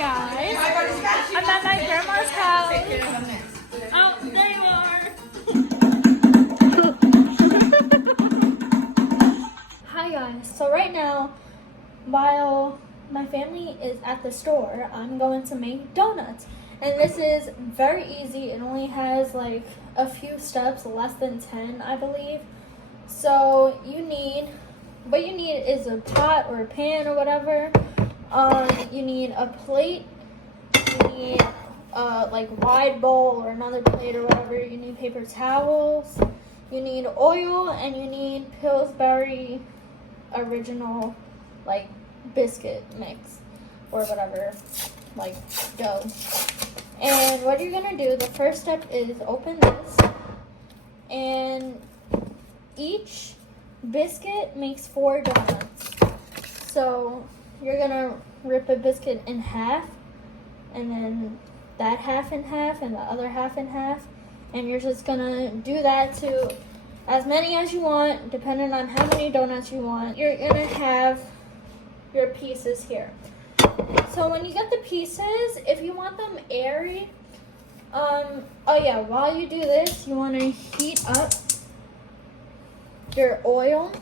guys. I'm at my grandma's house. Oh, there you are. Hi guys. So right now, while my family is at the store, I'm going to make donuts. And this is very easy. It only has like a few steps, less than 10, I believe. So what you need is a pot or a pan or whatever. You need a plate. You need like wide bowl or another plate or whatever. You need paper towels. You need oil, and you need Pillsbury original like biscuit mix or whatever, like dough. And what you're gonna do, the first step is open this, and each biscuit makes 4 donuts. So you're gonna rip a biscuit in half, and then that half in half, and the other half in half, and you're just gonna do that to as many as you want, depending on how many donuts you want. You're gonna have your pieces here. So when you get the pieces, if you want them airy, while you do this, you want to heat up your oil,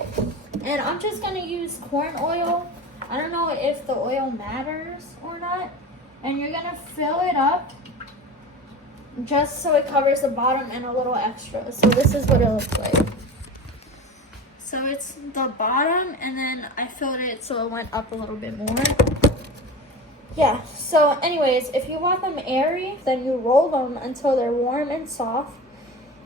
and I'm just gonna use corn oil. I don't know if the oil matters or not. And you're gonna fill it up just so it covers the bottom and a little extra. So this is what it looks like. So it's the bottom, and then I filled it so it went up a little bit more. Yeah, so anyways, if you want them airy, then you roll them until they're warm and soft,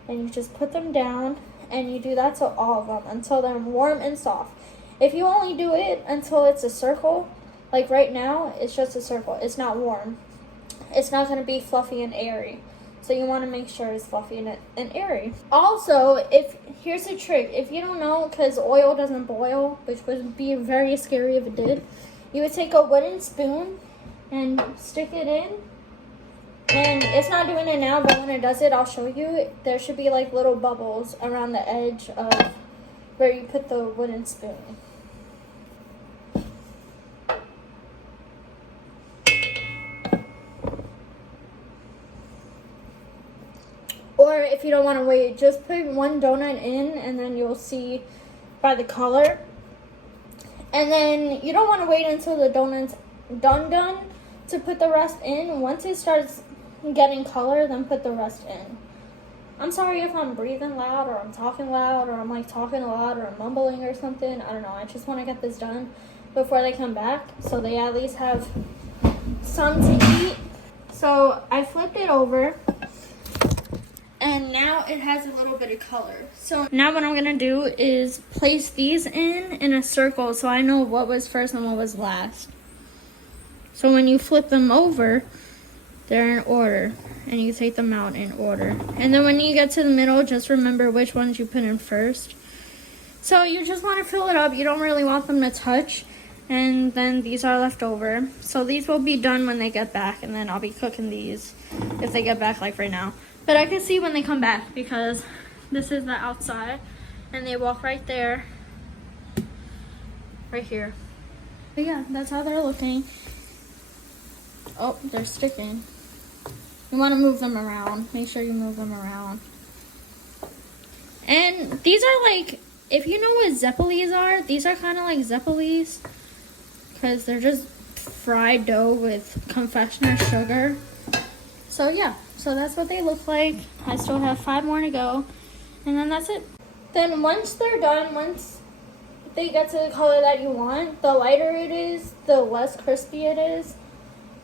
and you just put them down, and you do that to all of them until they're warm and soft. If you only do it until it's a circle, like right now, it's just a circle, it's not warm, it's not going to be fluffy and airy. So you want to make sure it's fluffy and airy. Also, here's a trick. If you don't know, because oil doesn't boil, which would be very scary if it did, you would take a wooden spoon and stick it in. And it's not doing it now, but when it does it, I'll show you. There should be like little bubbles around the edge of where you put the wooden spoon. Or if you don't want to wait, just put one donut in, and then you'll see by the color. And then you don't want to wait until the donut's done to put the rest in. Once it starts getting color, then put the rest in. I'm sorry if I'm breathing loud, or I'm talking loud, or I'm like talking a lot, or I'm mumbling or something. I don't know. I just want to get this done before they come back, so they at least have some to eat. So I flipped it over, and now it has a little bit of color. So now what I'm gonna do is place these in a circle so I know what was first and what was last. So when you flip them over, they're in order, and you take them out in order. And then when you get to the middle, just remember which ones you put in first. So you just want to fill it up. You don't really want them to touch. And then these are left over. So these will be done when they get back, and then I'll be cooking these if they get back like right now. But I can see when they come back because this is the outside, and they walk right there, right here. But yeah, that's how they're looking. Oh, they're sticking. You want to move them around. Make sure you move them around. And these are like, if you know what Zeppelis are, these are kind of like Zeppelis, because they're just fried dough with confectioner sugar. So yeah, so that's what they look like. I still have 5 more to go, and then that's it. Then once they're done, once they get to the color that you want, the lighter it is, the less crispy it is.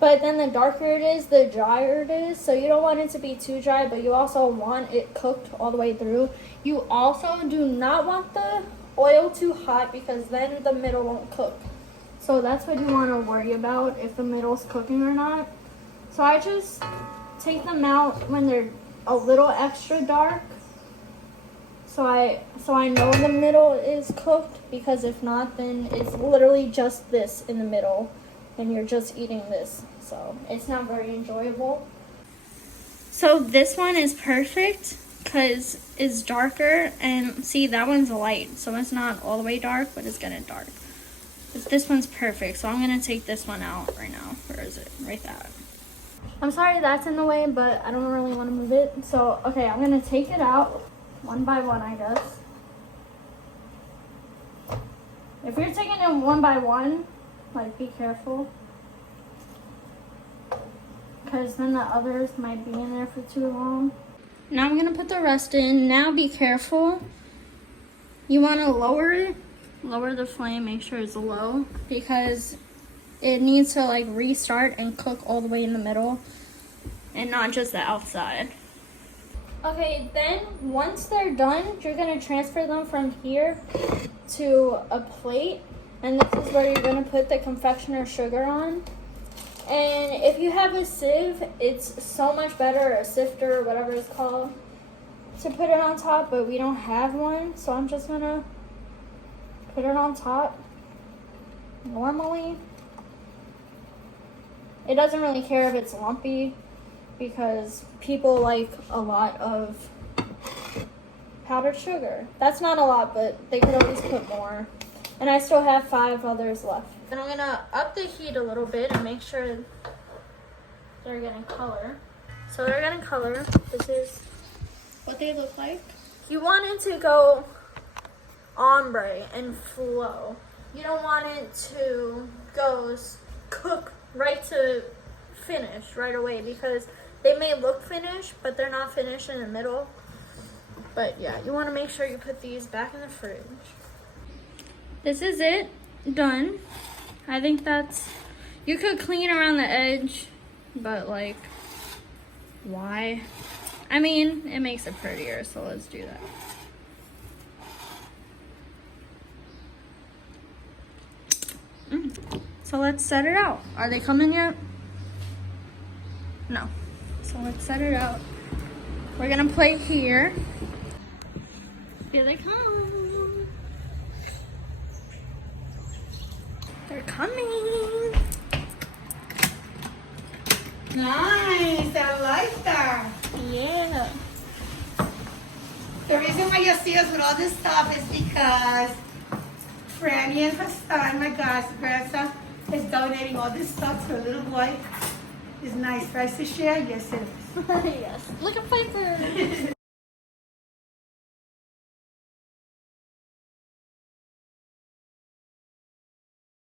But then the darker it is, the drier it is. So you don't want it to be too dry, but you also want it cooked all the way through. You also do not want the oil too hot, because then the middle won't cook. So that's what you want to worry about, if the middle's cooking or not. So I just take them out when they're a little extra dark. So I know the middle is cooked, because if not, then it's literally just this in the middle, and you're just eating this. So it's not very enjoyable. So this one is perfect because it's darker, and see, that one's light, so it's not all the way dark, but it's getting dark. But this one's perfect, so I'm gonna take this one out right now. Where is it? right that. I'm sorry that's in the way, but I don't really want to move it. So, okay, I'm going to take it out one by one, I guess. If you're taking it one by one, like, be careful. Because then the others might be in there for too long. Now I'm going to put the rest in. Now be careful. You want to lower it. Lower the flame, make sure it's low. Because it needs to, like, restart and cook all the way in the middle. And not just the outside. Okay, then once they're done, you're going to transfer them from here to a plate. And this is where you're going to put the confectioner sugar on. And if you have a sieve, it's so much better, a sifter or whatever it's called, to put it on top, but we don't have one. So I'm just going to put it on top normally. It doesn't really care if it's lumpy because people like a lot of powdered sugar. That's not a lot, but they could always put more. And I still have 5 others left. And I'm gonna up the heat a little bit and make sure they're getting color. So they're getting color. This is what they look like. You want it to go ombre and flow. You don't want it to go cook right to finish right away because they may look finished, but they're not finished in the middle. But yeah, you want to make sure you put these back in the fridge. This is it, done. I think that's, you could clean around the edge, but like, why? I mean, it makes it prettier, so let's do that. So let's set it out. Are they coming yet? No. So let's set it out. We're gonna play here. Here they come. They're coming. Nice, I like that. Yeah. The reason why you see us with all this stuff is because Franny and her son, my grandson, is donating all this stuff to a little boy. It's nice for us to share. Yes, it is. Yes. Look at Piper.